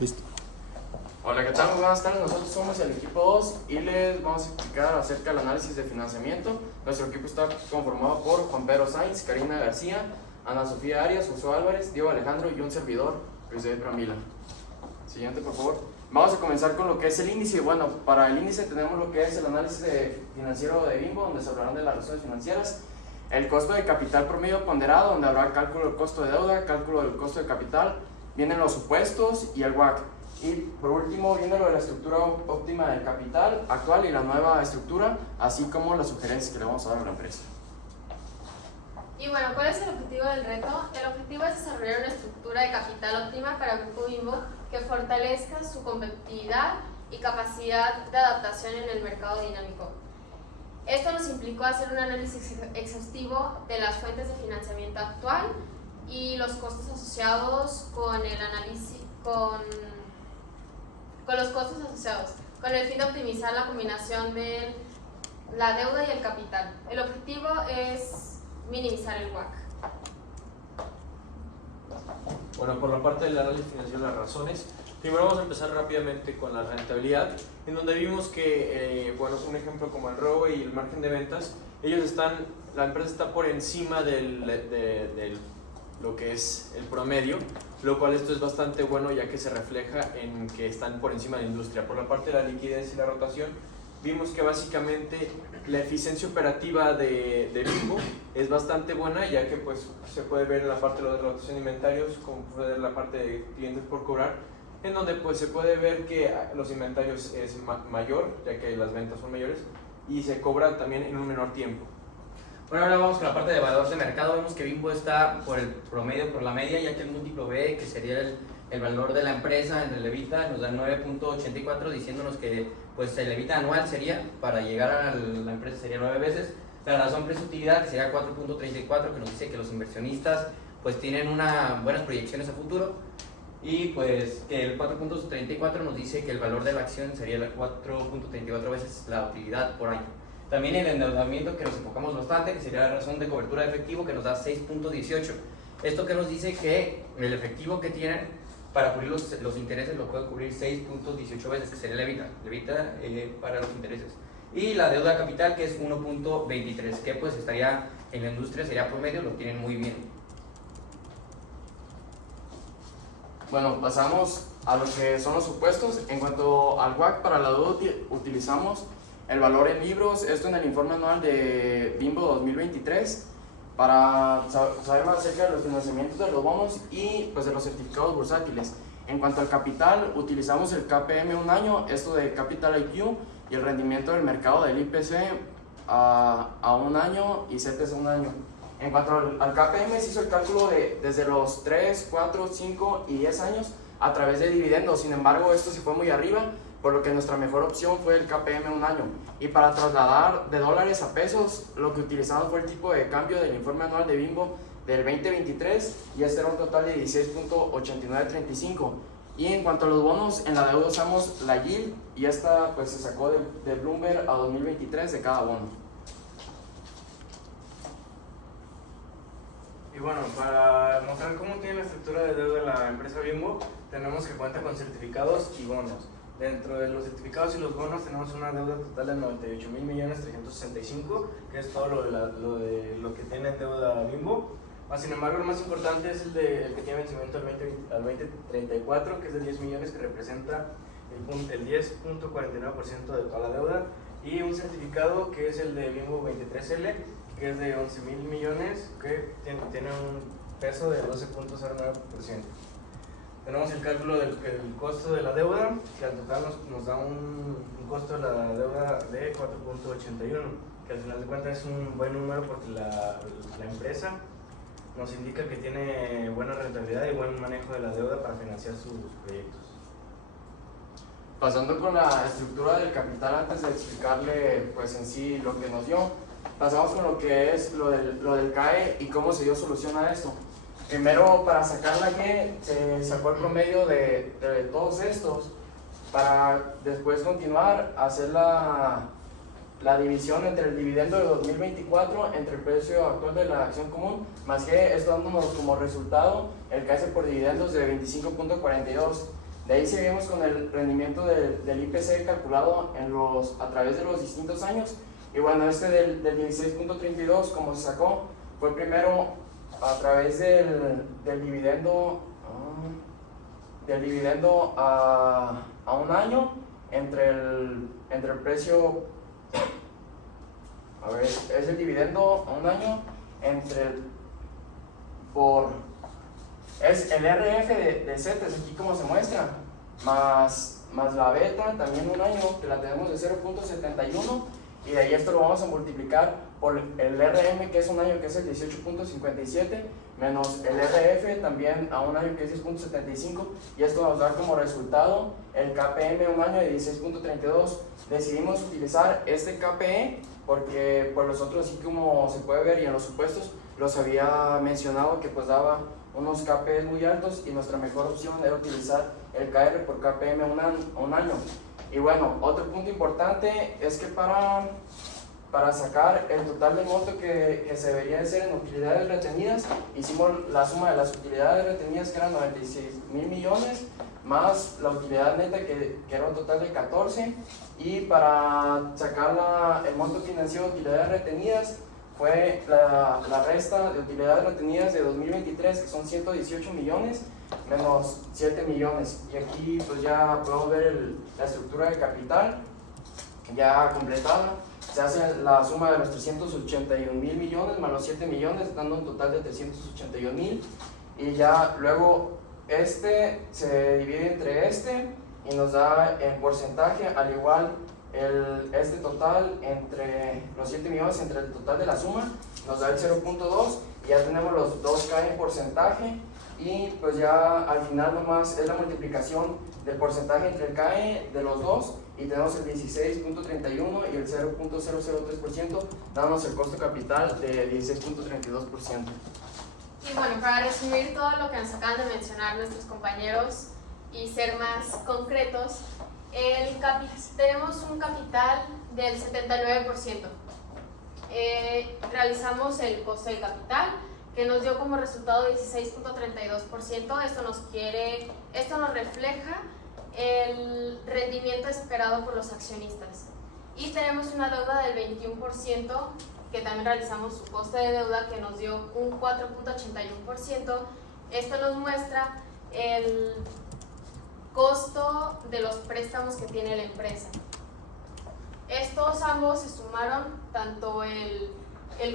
Listo. Hola, ¿qué tal? Muy buenas tardes. Nosotros somos el equipo 2 y les vamos a explicar acerca del análisis de financiamiento. Nuestro equipo está conformado por Juan Pedro Sainz, Karina García, Ana Sofía Arias, Josué Álvarez, Diego Alejandro y un servidor, Luis David Brambila. Siguiente, por favor. Vamos a comenzar con lo que es el índice. Bueno, para el índice tenemos lo que es el análisis financiero de Bimbo, donde se hablarán de las razones financieras. El costo de capital promedio ponderado, donde habrá cálculo del costo de deuda, cálculo del costo de capital, vienen los supuestos y el WACC. Y por último viene lo de la estructura óptima del capital actual y la nueva estructura, así como las sugerencias que le vamos a dar a la empresa. Y bueno, ¿cuál es el objetivo del reto? El objetivo es desarrollar una estructura de capital óptima para Grupo Bimbo que fortalezca su competitividad y capacidad de adaptación en el mercado dinámico. Esto nos implicó hacer un análisis exhaustivo de las fuentes de financiamiento actual y los costos asociados con el análisis, con los costos asociados, con el fin de optimizar la combinación de la deuda y el capital. El objetivo es minimizar el WACC. Bueno, por la parte del análisis financiero, las razones. Primero vamos a empezar rápidamente con la rentabilidad, en donde vimos que, bueno, un ejemplo como el ROE y el margen de ventas, la empresa está por encima del lo que es el promedio, lo cual esto es bastante bueno ya que se refleja en que están por encima de la industria. Por la parte de la liquidez y la rotación, vimos que básicamente la eficiencia operativa de Bimbo es bastante buena, ya que pues se puede ver en la parte de la rotación de inventarios, como puede ver la parte de clientes por cobrar, en donde pues se puede ver que los inventarios es mayor, ya que las ventas son mayores, y se cobra también en un menor tiempo. Bueno, ahora vamos con la parte de valor de mercado. Vemos que Bimbo está por el promedio, por la media, ya que el múltiplo B, que sería el valor de la empresa en el EBITDA, nos da 9.84, diciéndonos que pues el EBITDA anual sería, para llegar a la empresa sería 9 veces. La razón precio-utilidad, que sería 4.34, que nos dice que los inversionistas pues tienen buenas proyecciones a futuro. Y pues que el 4.34 nos dice que el valor de la acción sería 4.34 veces la utilidad por año. También el endeudamiento, que nos enfocamos bastante, que sería la razón de cobertura de efectivo, que nos da 6.18. Esto que nos dice que el efectivo que tienen para cubrir los intereses lo puede cubrir 6.18 veces, que sería el EBITDA para los intereses. Y la deuda capital, que es 1.23, que pues estaría en la industria, sería promedio, lo tienen muy bien. Bueno, pasamos a lo que son los supuestos. En cuanto al WACC para la deuda, utilizamos el valor en libros, esto en el informe anual de Bimbo 2023, para saber más acerca de los financiamientos de los bonos y pues de los certificados bursátiles. En cuanto al capital, utilizamos el KPM un año, esto de Capital IQ, y el rendimiento del mercado del IPC a un año y CETES a un año. En cuanto al KPM, se hizo el cálculo desde los 3, 4, 5 y 10 años a través de dividendos. Sin embargo, esto se fue muy arriba, por lo que nuestra mejor opción fue el KPM un año. Y para trasladar de dólares a pesos, lo que utilizamos fue el tipo de cambio del informe anual de Bimbo del 2023, y este era un total de 16.8935. Y en cuanto a los bonos, en la deuda usamos la yield, y esta pues se sacó de Bloomberg a 2023 de cada bono. Y bueno, para mostrar cómo tiene la estructura de deuda la empresa Bimbo, tenemos que cuenta con certificados y bonos. Dentro de los certificados y los bonos tenemos una deuda total de 98.000.365, que es todo lo que tiene en deuda Bimbo. Sin embargo, el más importante es el que tiene vencimiento al 2034, que es de 10 millones, que representa el 10.49% de toda la deuda. Y un certificado que es el de Bimbo 23L, que es de 11.000 millones, que tiene un peso de 12.09%. Tenemos el cálculo del costo de la deuda, que al total nos da un costo de la deuda de 4.81, que al final de cuentas es un buen número porque la empresa nos indica que tiene buena rentabilidad y buen manejo de la deuda para financiar sus proyectos. Pasando con la estructura del capital, antes de explicarle pues en sí lo que nos dio, pasamos con lo que es lo del CAE y cómo se dio solución a esto. Primero, para sacar la G, se sacó el promedio de todos estos, para después continuar a hacer la división entre el dividendo de 2024 entre el precio actual de la acción común más G, esto dándonos como resultado el KS por dividendos de 25.42. De ahí seguimos con el rendimiento del IPC calculado a través de los distintos años. Y bueno, este del 16.32, como se sacó, fue primero a través del dividendo a un año entre el precio, a ver, es el dividendo a un año es el RF de Z, es aquí como se muestra, más la beta, también un año, que la tenemos de 0.71, y de ahí esto lo vamos a multiplicar por el RM, que es un año, que es el 18.57, menos el RF también a un año, que es 10.75, y esto nos da como resultado el KPM un año de 16.32. Decidimos utilizar este KPE porque pues los otros, sí, como se puede ver y en los supuestos los había mencionado, que pues daba unos KPs muy altos, y nuestra mejor opción era utilizar el KR por KPM un año. Y bueno, otro punto importante es que para sacar el total de monto que se debería de ser en utilidades retenidas, hicimos la suma de las utilidades retenidas, que eran 96,000 millones, más la utilidad neta, que era un total de 14, y para sacar el monto financiero de utilidades retenidas fue la resta de utilidades retenidas de 2023, que son 118 millones, menos 7 millones. Y aquí pues ya podemos ver la estructura de capital ya completada. Se hace la suma de los 381,000 millones más los 7 millones, dando un total de 381,000. Y ya luego este se divide entre y nos da en porcentaje, al igual este total entre los 7 millones, entre el total de la suma, nos da el 0.2, y ya tenemos los 2K en porcentaje. Y pues ya al final nomás es la multiplicación del porcentaje entre el KE de los dos, y tenemos el 16.31 y el 0.003%, dándonos el costo capital de 16.32%. Y bueno, para resumir todo lo que nos acaban de mencionar nuestros compañeros y ser más concretos, tenemos un capital del 79%. Realizamos el costo del capital, que nos dio como resultado 16.32%. Esto nos refleja el rendimiento esperado por los accionistas. Y tenemos una deuda del 21%, que también realizamos su coste de deuda, que nos dio un 4.81%. Esto nos muestra el costo de los préstamos que tiene la empresa. Estos ambos se sumaron, tanto el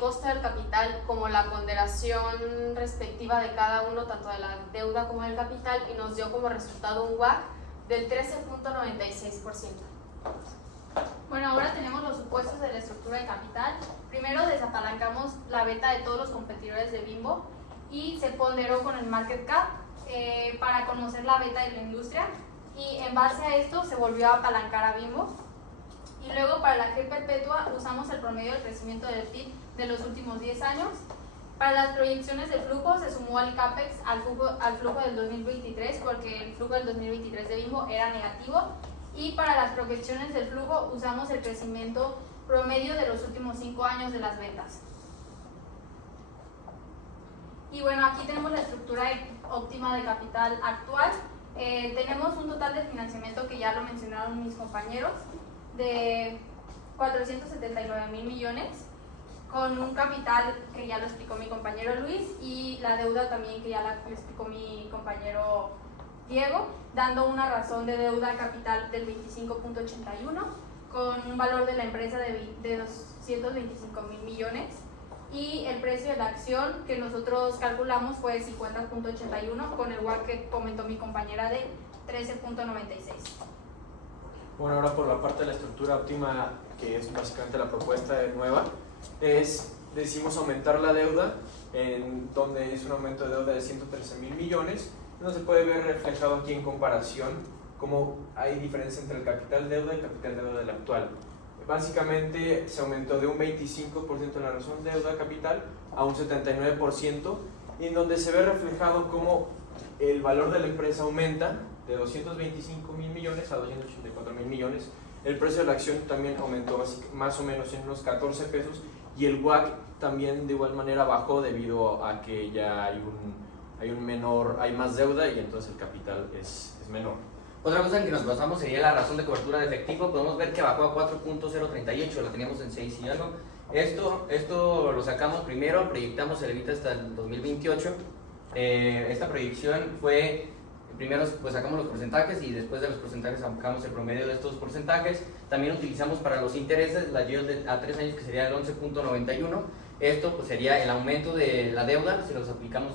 coste del capital como la ponderación respectiva de cada uno, tanto de la deuda como del capital, y nos dio como resultado un WACC del 13.96%. Bueno, ahora tenemos los supuestos de la estructura de capital. Primero desapalancamos la beta de todos los competidores de Bimbo y se ponderó con el market cap para conocer la beta de la industria, y en base a esto se volvió a apalancar a Bimbo. Y luego para la G perpetua usamos el promedio del crecimiento del PIB de los últimos 10 años. Para las proyecciones de flujo se sumó el CAPEX al flujo del 2023, porque el flujo del 2023 de Bimbo era negativo. Y para las proyecciones del flujo usamos el crecimiento promedio de los últimos 5 años de las ventas. Y bueno, aquí tenemos la estructura óptima de capital actual. Tenemos un total de financiamiento, que ya lo mencionaron mis compañeros, de 479,000 millones, con un capital que ya lo explicó mi compañero Luis, y la deuda también, que ya la explicó mi compañero Diego, dando una razón de deuda capital del 25.81, con un valor de la empresa de 225,000 millones, y el precio de la acción que nosotros calculamos fue 50.81, con el WACC que comentó mi compañera de 13.96. Bueno, ahora por la parte de la estructura óptima, que es básicamente la propuesta nueva, decimos aumentar la deuda, en donde es un aumento de deuda de 113,000 millones. No se puede ver reflejado aquí en comparación cómo hay diferencia entre el capital deuda y el capital deuda del actual. Básicamente se aumentó de un 25% en la razón deuda capital a un 79%, y en donde se ve reflejado cómo el valor de la empresa aumenta de 225,000 millones a 284,000 millones. El precio de la acción también aumentó más o menos en unos 14 pesos, y el WACC también de igual manera bajó debido a que ya hay más deuda, y entonces el capital es menor. Otra cosa en que nos basamos sería la razón de cobertura de efectivo. Podemos ver que bajó a 4.038, lo teníamos en 6 y algo. Esto lo sacamos primero, proyectamos el EBITDA hasta el 2028. Esta proyección fue, primero pues sacamos los porcentajes y después de los porcentajes sacamos el promedio de estos porcentajes. También utilizamos para los intereses la yield a 3 años, que sería el 11.91. Esto pues sería el aumento de la deuda si los aplicamos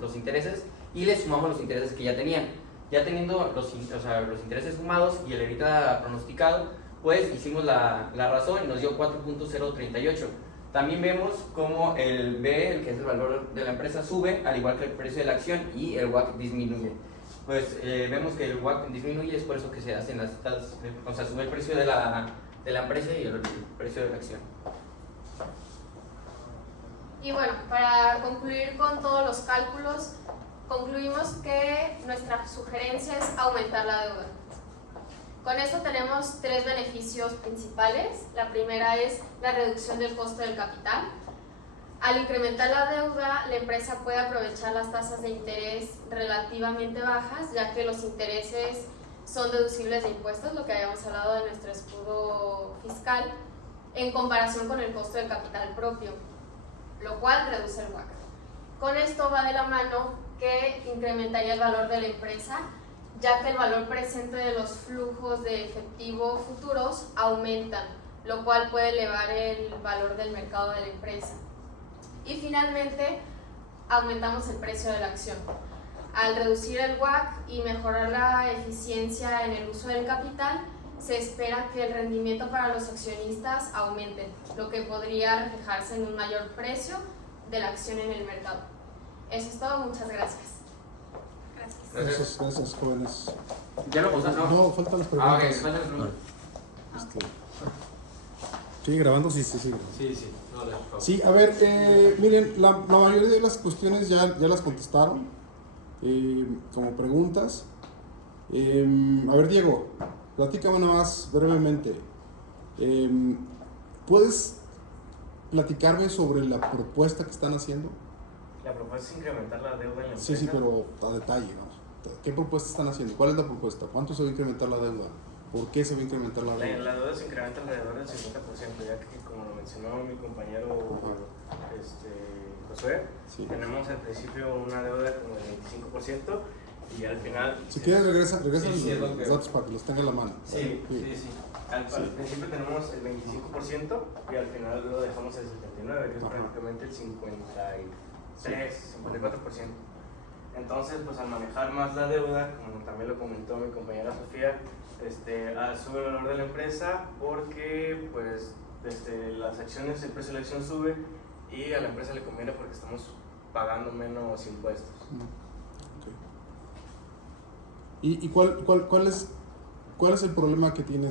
los intereses y le sumamos los intereses que ya tenían. Ya teniendo los intereses sumados y el EBITDA pronosticado, pues hicimos la razón y nos dio 4.038. También vemos como el B, el que es el valor de la empresa, sube, al igual que el precio de la acción, y el WACC disminuye. Pues vemos que el WACC disminuye, es por eso que se hacen o sea, sube el precio de la empresa y el precio de la acción. Y bueno, para concluir con todos los cálculos, concluimos que nuestra sugerencia es aumentar la deuda. Con esto tenemos 3 beneficios principales. La primera es la reducción del costo del capital. Al incrementar la deuda, la empresa puede aprovechar las tasas de interés relativamente bajas, ya que los intereses son deducibles de impuestos, lo que habíamos hablado de nuestro escudo fiscal, en comparación con el costo del capital propio, lo cual reduce el WACC. Con esto va de la mano que incrementaría el valor de la empresa, ya que el valor presente de los flujos de efectivo futuros aumentan, lo cual puede elevar el valor del mercado de la empresa. Y finalmente, aumentamos el precio de la acción. Al reducir el WACC y mejorar la eficiencia en el uso del capital, se espera que el rendimiento para los accionistas aumente, lo que podría reflejarse en un mayor precio de la acción en el mercado. Eso es todo, muchas gracias. Gracias, jóvenes. ¿Ya lo pasaste? No, faltan las preguntas. Ok, faltan las preguntas. ¿Sigue grabando? Sí. Sí. No, Sí, a ver, miren, la mayoría de las cuestiones ya las contestaron como preguntas. A ver, Diego, platícame nada más brevemente. ¿Puedes platicarme sobre la propuesta que están haciendo? La propuesta es incrementar la deuda en la empresa. Sí, pero a detalle, vamos. ¿Qué propuesta están haciendo? ¿Cuál es la propuesta? ¿Cuánto se va a incrementar la deuda? ¿Por qué se va a incrementar la deuda? La deuda se incrementa alrededor del 50%, ya que, como lo mencionó mi compañero Josué, Sí. tenemos al principio una deuda como del 25% y al final... Si quieres, regresa Sí, es lo los que- datos para que los tenga a la mano. Sí. Sí. Al principio tenemos el 25% y al final lo dejamos el 79%, que es Ajá. prácticamente el 54%. Entonces, pues al manejar más la deuda, como también lo comentó mi compañera Sofía, sube el valor de la empresa porque pues las acciones, el precio de la acción sube y a la empresa le conviene porque estamos pagando menos impuestos. Okay. ¿Y cuál es el problema que tienes